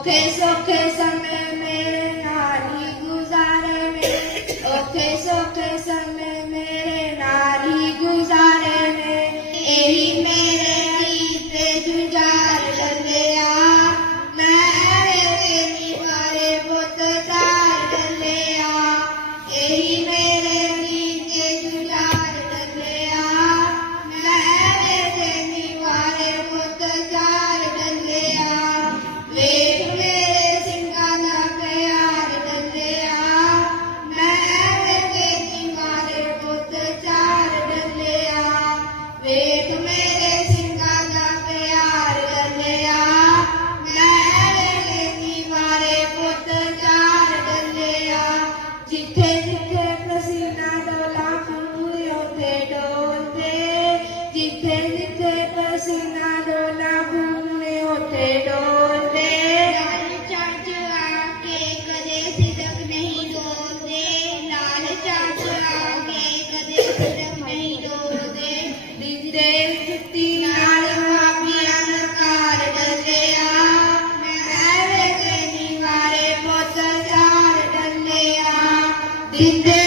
Okay, okay, man. जिथे in.